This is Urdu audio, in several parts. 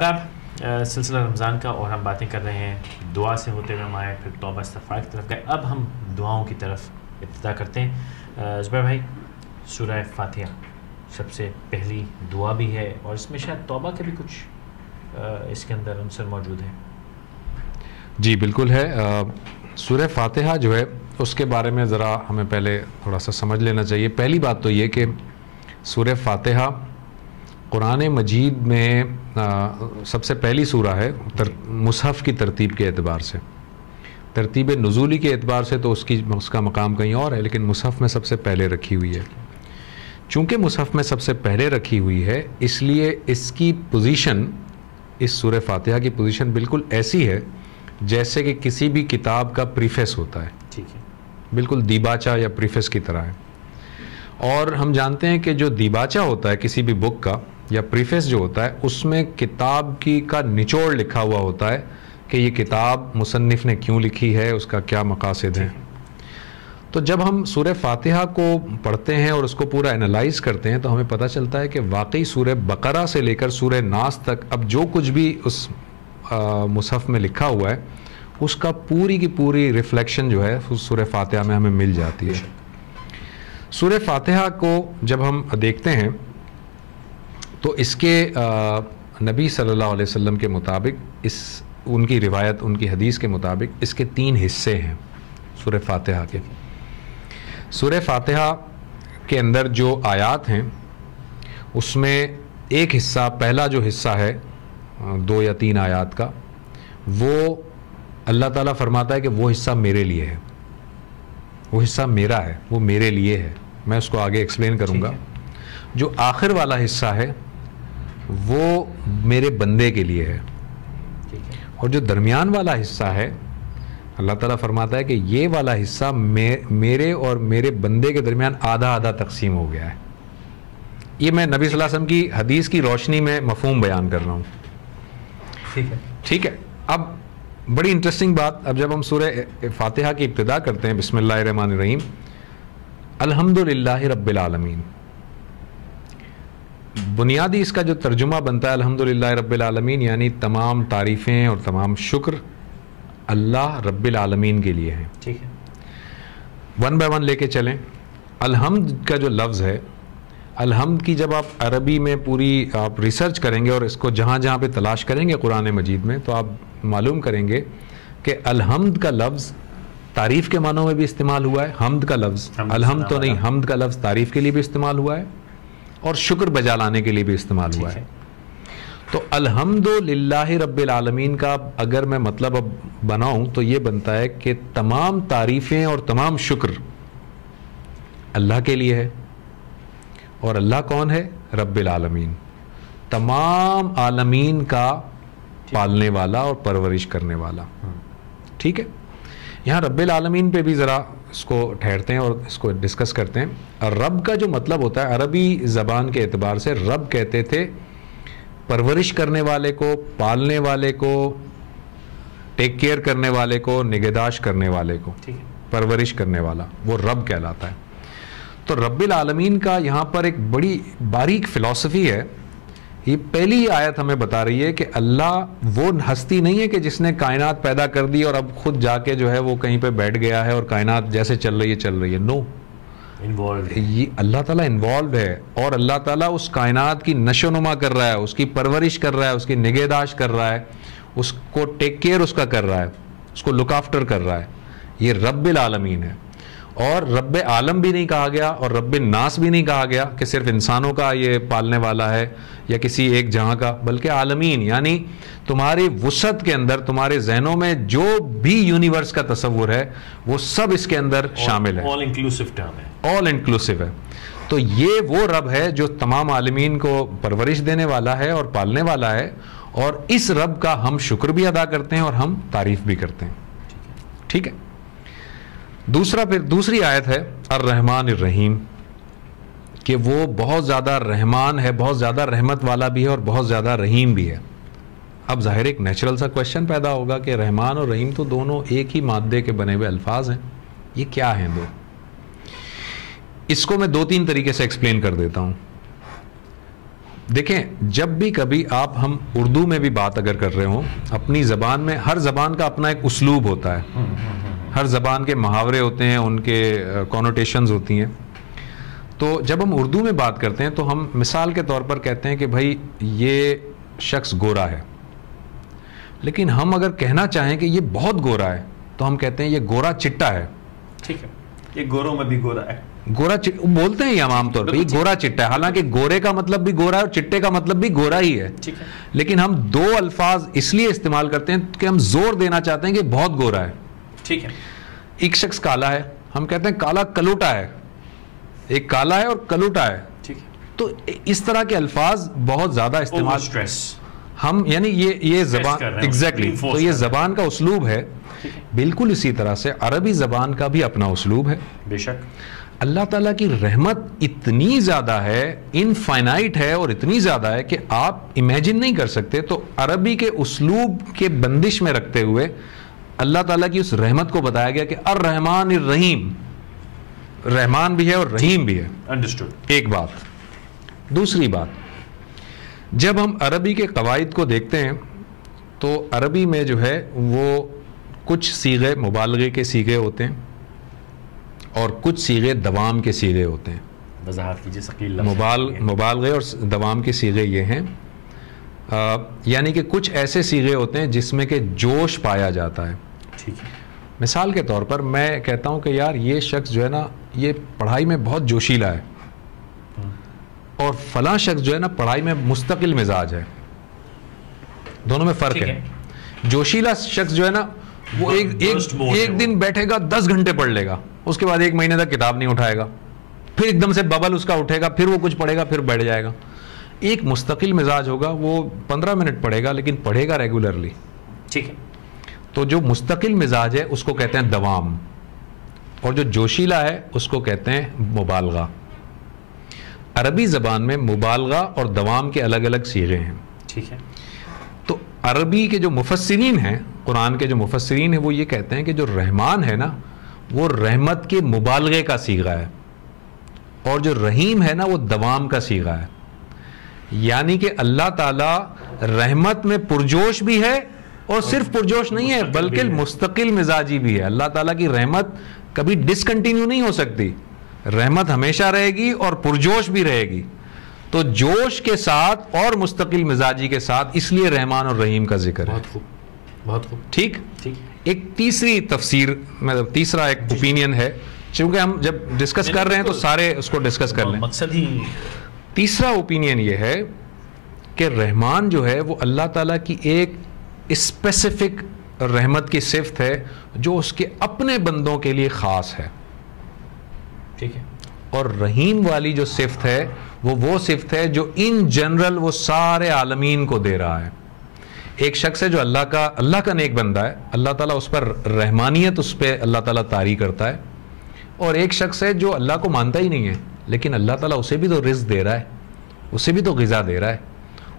سلسلہ رمضان کا، اور ہم باتیں کر رہے ہیں دعا سے ہوتے ہوئے ہم آئے، پھر توبہ استغفار کی طرف گئے، اب ہم دعاؤں کی طرف ابتدا کرتے ہیں۔ زبیر بھائی، سورہ فاتحہ سب سے پہلی دعا بھی ہے، اور اس میں شاید توبہ کے بھی کچھ اس کے اندر عنصر موجود ہیں۔ جی بالکل ہے۔ سورہ فاتحہ جو ہے اس کے بارے میں ذرا ہمیں پہلے تھوڑا سا سمجھ لینا چاہیے۔ پہلی بات تو یہ کہ سورہ فاتحہ قرآن مجید میں سب سے پہلی سورہ ہے مصحف کی ترتیب کے اعتبار سے۔ ترتیب نزولی کے اعتبار سے تو اس کا مقام کہیں اور ہے، لیکن مصحف میں سب سے پہلے رکھی ہوئی ہے۔ چونکہ مصحف میں سب سے پہلے رکھی ہوئی ہے، اس لیے اس کی پوزیشن، اس سورہ فاتحہ کی پوزیشن بالکل ایسی ہے جیسے کہ کسی بھی کتاب کا پریفیس ہوتا ہے، ٹھیک ہے، بالکل دیباچہ یا پریفیس کی طرح ہے۔ اور ہم جانتے ہیں کہ جو دیباچہ ہوتا ہے کسی بھی بک کا یا پریفیس جو ہوتا ہے، اس میں کتاب کا نچوڑ لکھا ہوا ہوتا ہے کہ یہ کتاب مصنف نے کیوں لکھی ہے، اس کا کیا مقاصد ہیں۔ تو جب ہم سورہ فاتحہ کو پڑھتے ہیں اور اس کو پورا انالائز کرتے ہیں تو ہمیں پتہ چلتا ہے کہ واقعی سورہ بقرہ سے لے کر سورہ ناس تک اب جو کچھ بھی اس مصحف میں لکھا ہوا ہے اس کا پوری کی پوری ریفلیکشن جو ہے اس سورہ فاتحہ میں ہمیں مل جاتی ہے۔ سورہ فاتحہ کو جب ہم دیکھتے ہیں تو اس کے نبی صلی اللہ علیہ وسلم کے مطابق، ان کی روایت، ان کی حدیث کے مطابق اس کے 3 حصے ہیں سورہ فاتحہ کے۔ سورہ فاتحہ کے اندر جو آیات ہیں اس میں ایک حصہ، پہلا جو حصہ ہے 2 یا 3 آیات کا، وہ اللہ تعالیٰ فرماتا ہے کہ وہ حصہ میرے لیے ہے، وہ حصہ میرا ہے، وہ میرے لیے ہے۔ میں اس کو آگے ایکسپلین کروں گا۔ جو آخر والا حصہ ہے وہ میرے بندے کے لیے ہے، اور جو درمیان والا حصہ ہے اللہ تعالیٰ فرماتا ہے کہ یہ والا حصہ میرے اور میرے بندے کے درمیان آدھا آدھا تقسیم ہو گیا ہے۔ یہ میں نبی صلی اللہ علیہ وسلم کی حدیث کی روشنی میں مفہوم بیان کر رہا ہوں۔ ٹھیک ہے۔ اب بڑی انٹرسٹنگ بات، اب جب ہم سورہ فاتحہ کی ابتدا کرتے ہیں بسم اللہ الرحمن الرحیم، الحمدللہ رب العالمین، بنیادی اس کا جو ترجمہ بنتا ہے الحمدللہ رب العالمین، یعنی تمام تعریفیں اور تمام شکر اللہ رب العالمین کے لیے ہیں۔ ٹھیک ہے، 1 بائی 1 لے کے چلیں۔ الحمد کا جو لفظ ہے، الحمد کی جب آپ عربی میں پوری آپ ریسرچ کریں گے اور اس کو جہاں جہاں پہ تلاش کریں گے قرآن مجید میں، تو آپ معلوم کریں گے کہ الحمد کا لفظ تعریف کے معنوں میں بھی استعمال ہوا ہے۔ حمد کا لفظ، الحمد تو نہیں، حمد کا لفظ تعریف کے لیے بھی استعمال ہوا ہے اور شکر بجا لانے کے لیے بھی استعمال ہوا ہے۔ تو الحمدللہ رب العالمین کا اگر میں مطلب اب بناؤں تو یہ بنتا ہے کہ تمام تعریفیں اور تمام شکر اللہ کے لیے ہے، اور اللہ کون ہے؟ رب العالمین، تمام عالمین کا پالنے والا اور پرورش کرنے والا۔ ٹھیک ہے، یہاں رب العالمین پہ بھی ذرا اس کو ٹھہرتے ہیں اور اس کو ڈسکس کرتے ہیں۔ اور رب کا جو مطلب ہوتا ہے عربی زبان کے اعتبار سے، رب کہتے تھے پرورش کرنے والے کو، پالنے والے کو، ٹیک کیئر کرنے والے کو، نگہداشت کرنے والے کو، پرورش کرنے والا، وہ رب کہلاتا ہے۔ تو رب العالمین کا یہاں پر ایک بڑی باریک فلسفی ہے۔ یہ پہلی آیت ہمیں بتا رہی ہے کہ اللہ وہ ہستی نہیں ہے کہ جس نے کائنات پیدا کر دی اور اب خود جا کے جو ہے وہ کہیں پہ بیٹھ گیا ہے اور کائنات جیسے چل رہی ہے۔ نو، یہ اللہ تعالیٰ انوالوڈ ہے، اور اللہ تعالیٰ اس کائنات کی نشو و نما کر رہا ہے، اس کی پرورش کر رہا ہے، اس کی نگہداشت کر رہا ہے، اس کو ٹیک کیئر اس کا کر رہا ہے، اس کو لک آفٹر کر رہا ہے۔ یہ رب العالمین ہے۔ اور رب عالم بھی نہیں کہا گیا اور رب الناس بھی نہیں کہا گیا کہ صرف انسانوں کا یہ پالنے والا ہے یا کسی ایک جہاں کا، بلکہ عالمین، یعنی تمہاری وسعت کے اندر، تمہارے ذہنوں میں جو بھی یونیورس کا تصور ہے وہ سب اس کے اندر شامل ہے۔ آل انکلوسیو ٹرم ہے، آل انکلوسیو ہے۔ تو یہ وہ رب ہے جو تمام عالمین کو پرورش دینے والا ہے اور پالنے والا ہے، اور اس رب کا ہم شکر بھی ادا کرتے ہیں اور ہم تعریف بھی کرتے ہیں۔ ٹھیک ہے، دوسری آیت ہے الرحمن الرحیم، کہ وہ بہت زیادہ رحمان ہے، بہت زیادہ رحمت والا بھی ہے اور بہت زیادہ رحیم بھی ہے۔ اب ظاہر ایک نیچرل سا کوشچن پیدا ہوگا کہ رحمان اور رحیم تو دونوں ایک ہی مادے کے بنے ہوئے الفاظ ہیں، یہ کیا ہیں دو؟ اس کو میں 2-3 طریقے سے ایکسپلین کر دیتا ہوں۔ دیکھیں جب بھی کبھی ہم اردو میں بھی بات اگر کر رہے ہوں اپنی زبان میں، ہر زبان کا اپنا ایک اسلوب ہوتا ہے، ہر زبان کے محاورے ہوتے ہیں، ان کے کونوٹیشنز ہوتی ہیں. تو جب ہم اردو میں بات کرتے ہیں تو ہم مثال کے طور پر کہتے ہیں کہ بھائی یہ شخص گورا ہے، لیکن ہم اگر کہنا چاہیں کہ یہ بہت گورا ہے تو ہم کہتے ہیں یہ گورا چٹا ہے. ٹھیک ہے، یہ گوروں میں بھی گورا ہے. گورا بولتے ہیں یہ عام طور پہ، یہ گورا چٹا ہے، حالانکہ گورے کا مطلب بھی گورا ہے اور چٹے کا مطلب بھی گورا ہی ہے. لیکن ہم دو الفاظ اس لیے استعمال کرتے ہیں کہ ہم زور دینا چاہتے ہیں کہ بہت گورا ہے. ٹھیک ہے. ایک شخص کالا ہے، ہم کہتے ہیں کالا کلوٹا ہے. ایک کالا ہے اور کلوٹا ہے. ٹھیک ہے. تو اس طرح کے الفاظ بہت زیادہ استعمال ہم، یعنی یہ زبان ایگزیکٹلی، تو یہ زبان کا اسلوب ہے. بالکل اسی طرح سے عربی زبان کا بھی اپنا اسلوب ہے. بے شک اللہ تعالیٰ کی رحمت اتنی زیادہ ہے، انفائنائٹ ہے اور اتنی زیادہ ہے کہ آپ امیجن نہیں کر سکتے. تو عربی کے اسلوب کے بندش میں رکھتے ہوئے اللہ تعالیٰ کی اس رحمت کو بتایا گیا کہ الرحمن الرحیم، رحمان بھی ہے اور رحیم بھی ہے. انڈرسٹوڈ. ایک بات. دوسری بات، جب ہم عربی کے قواعد کو دیکھتے ہیں تو عربی میں جو ہے وہ کچھ صیغے مبالغے کے صیغے ہوتے ہیں اور کچھ صیغے دوام کے صیغے ہوتے ہیں. وضاحت کیجیے ثقیل لفظ. مبالغے اور دوام کے صیغے یہ ہیں، یعنی کہ کچھ ایسے صیغے ہوتے ہیں جس میں کہ جوش پایا جاتا ہے. ٹھیک ہے. مثال کے طور پر میں کہتا ہوں کہ یار یہ شخص جو ہے نا یہ پڑھائی میں بہت جوشیلا ہے، اور فلاں شخص جو ہے نا پڑھائی میں مستقل مزاج ہے. دونوں میں فرق ہے. جوشیلا شخص جو ہے نا وہ ایک دن بیٹھے گا 10 گھنٹے پڑھ لے گا، اس کے بعد 1 مہینے تک کتاب نہیں اٹھائے گا، پھر ایک دم سے ببل اس کا اٹھے گا، پھر وہ کچھ پڑھے گا، پھر بیٹھ جائے گا. ایک مستقل مزاج ہوگا، وہ 15 منٹ پڑھے گا لیکن پڑھے گا ریگولرلی. ٹھیک ہے. تو جو مستقل مزاج ہے اس کو کہتے ہیں دوام، اور جو جوشیلا ہے اس کو کہتے ہیں مبالغہ. عربی زبان میں مبالغہ اور دوام کے الگ الگ صیغے ہیں. ٹھیک ہے. تو عربی کے جو مفسرین ہیں، قرآن کے جو مفسرین ہیں، وہ یہ کہتے ہیں کہ جو رحمان ہے نا وہ رحمت کے مبالغے کا صیغہ ہے، اور جو رحیم ہے نا وہ دوام کا صیغہ ہے. یعنی کہ اللہ تعالیٰ رحمت میں پرجوش بھی ہے، اور صرف پرجوش نہیں ہے بلکہ مستقل مزاجی بھی ہے. اللہ تعالیٰ کی رحمت کبھی ڈسکنٹینیو نہیں ہو سکتی، رحمت ہمیشہ رہے گی اور پرجوش بھی رہے گی. تو جوش کے ساتھ اور مستقل مزاجی کے ساتھ، اس لیے رحمان اور رحیم کا ذکر ہے. بہت خوب، بہت خوب. ٹھیک. ایک تیسری تفسیر، مطلب تیسرا ایک اوپینین ہے، چونکہ ہم جب ڈسکس کر رہے ہیں تو سارے اس کو ڈسکس کر لیں. مقصد ہی تیسرا اوپینین یہ ہے کہ رحمان جو ہے وہ اللہ تعالیٰ کی ایک اسپیسیفک رحمت کی صفت ہے جو اس کے اپنے بندوں کے لیے خاص ہے. ٹھیک ہے. اور رحیم والی جو صفت ہے وہ صفت ہے جو ان جنرل وہ سارے عالمین کو دے رہا ہے. ایک شخص ہے جو اللہ کا نیک بندہ ہے، اللہ تعالیٰ اس پر رحمانیت اس پہ اللہ تعالیٰ طاری کرتا ہے. اور ایک شخص ہے جو اللہ کو مانتا ہی نہیں ہے، لیکن اللہ تعالیٰ اسے بھی تو رزق دے رہا ہے، اسے بھی تو غذا دے رہا ہے،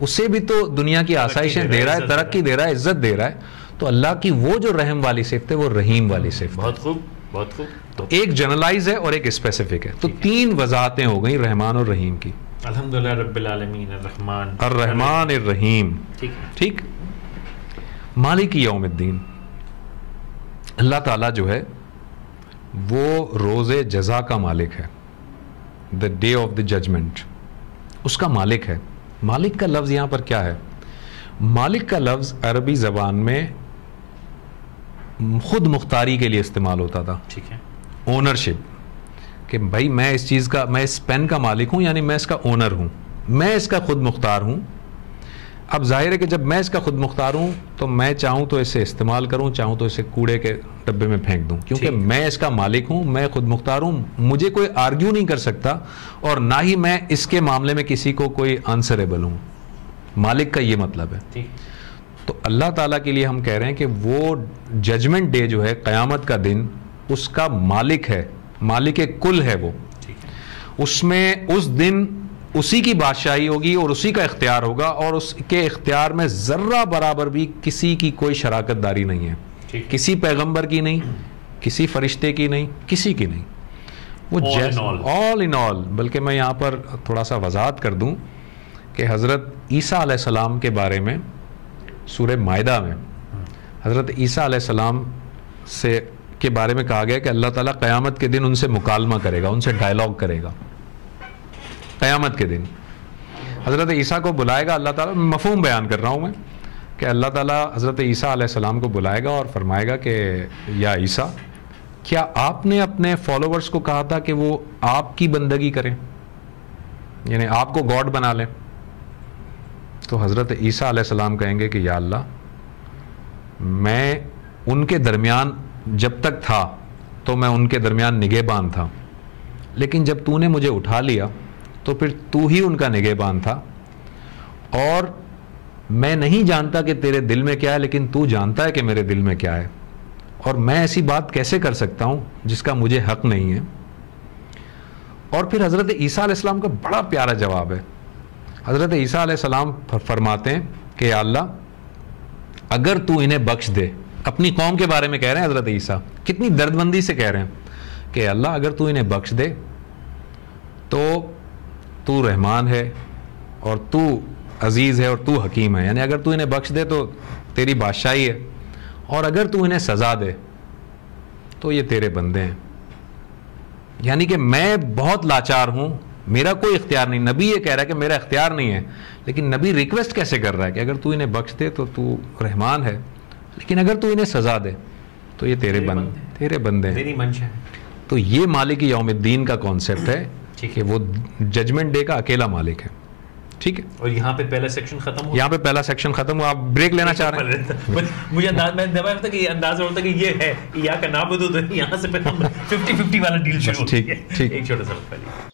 اسے بھی تو دنیا کی آسائشیں دے رہا ہے، ترقی دے رہا ہے، عزت دے رہا ہے. تو اللہ کی وہ جو رحم والی صفت ہے وہ رحیم والی صفت. بہت خوب، بہت خوب. تو ایک جنرلائز ہے اور ایک اسپیسیفک ہے. تو 3 وضاحتیں ہو گئیں رحمان اور رحیم کی. الحمدللہ رب العالمین الرحمن الرحیم. ٹھیک. مالک یوم الدین، اللہ تعالیٰ جو ہے وہ روز جزا کا مالک ہے. The day of the judgment اس کا مالک ہے. مالک کا لفظ یہاں پر کیا ہے؟ مالک کا لفظ عربی زبان میں خود مختاری کے لیے استعمال ہوتا تھا. ٹھیک ہے. اونرشپ، کہ بھائی میں اس چیز کا، میں اس پین کا مالک ہوں، یعنی میں اس کا اونر ہوں، میں اس کا خود مختار ہوں. اب ظاہر ہے کہ جب میں اس کا خود مختار ہوں تو میں چاہوں تو اسے استعمال کروں، چاہوں تو اسے کوڑے کے ڈبے میں پھینک دوں، کیونکہ میں اس کا مالک ہوں، میں خود مختار ہوں. مجھے کوئی آرگیو نہیں کر سکتا، اور نہ ہی میں اس کے معاملے میں کسی کو کوئی آنسریبل ہوں. مالک کا یہ مطلب ہے. تو اللہ تعالیٰ کے لیے ہم کہہ رہے ہیں کہ وہ ججمنٹ ڈے جو ہے، قیامت کا دن، اس کا مالک ہے، مالک کل ہے وہ. اس میں اس دن اسی کی بادشاہی ہوگی اور اسی کا اختیار ہوگا، اور اس کے اختیار میں ذرہ برابر بھی کسی کی کوئی شراکت داری نہیں ہے. کسی پیغمبر کی نہیں، کسی فرشتے کی نہیں، کسی کی نہیں. وہ آل ان آل. بلکہ میں یہاں پر تھوڑا سا وضاحت کر دوں کہ حضرت عیسیٰ علیہ السلام کے بارے میں سورہ مائدہ میں حضرت عیسیٰ علیہ السلام کے بارے میں کہا گیا کہ اللہ تعالیٰ قیامت کے دن ان سے مکالمہ کرے گا، ان سے ڈائلاگ کرے گا قیامت کے دن. حضرت عیسیٰ کو بلائے گا اللہ تعالیٰ، مفہوم بیان کر رہا ہوں میں، کہ اللہ تعالیٰ حضرت عیسیٰ علیہ السلام کو بلائے گا اور فرمائے گا کہ یا عیسیٰ، کیا آپ نے اپنے فالوورز کو کہا تھا کہ وہ آپ کی بندگی کریں، یعنی آپ کو گاڈ بنا لیں؟ تو حضرت عیسیٰ علیہ السلام کہیں گے کہ یا اللہ، میں ان کے درمیان جب تک تھا تو میں ان کے درمیان نگہبان تھا، لیکن جب تو نے مجھے اٹھا لیا تو پھر تو ہی ان کا نگہبان تھا، اور میں نہیں جانتا کہ تیرے دل میں کیا ہے، لیکن تو جانتا ہے کہ میرے دل میں کیا ہے، اور میں ایسی بات کیسے کر سکتا ہوں جس کا مجھے حق نہیں ہے. اور پھر حضرت عیسیٰ علیہ السلام کا بڑا پیارا جواب ہے. حضرت عیسیٰ علیہ السلام فرماتے ہیں کہ یا اللہ، اگر تو انہیں بخش دے، اپنی قوم کے بارے میں کہہ رہے ہیں حضرت عیسیٰ، کتنی درد مندی سے کہہ رہے ہیں کہ اللہ اگر تو انہیں بخش دے تو تو رحمان ہے اور تو عزیز ہے اور تو حکیم ہے، یعنی اگر تو انہیں بخش دے تو تیری بادشاہی ہے، اور اگر تو انہیں سزا دے تو یہ تیرے بندے ہیں. یعنی کہ میں بہت لاچار ہوں، میرا کوئی اختیار نہیں. نبی یہ کہہ رہا ہے کہ میرا اختیار نہیں ہے، لیکن نبی ریکویسٹ کیسے کر رہا ہے کہ اگر تو انہیں بخش دے تو تو رحمان ہے، لیکن اگر تو انہیں سزا دے تو یہ تیرے بندے ہیں، میری منشا ہے. تو یہ مالک یوم الدین کا کانسیپٹ ہے کہ وہ ججمنٹ ڈے کا اکیلا مالک ہے. ٹھیک ہے، اور یہاں پہ پہلا سیکشن ختم ہوا. یہاں پہ پہلا سیکشن ختم ہوا. آپ بریک لینا چاہ رہے ہیں؟ مجھے اندازہ ہوتا کہ یہ ہے یا کا نابود، یہاں سے پھر ہم 50-50 والا ڈیل شروع. ٹھیک. ایک چھوٹا سا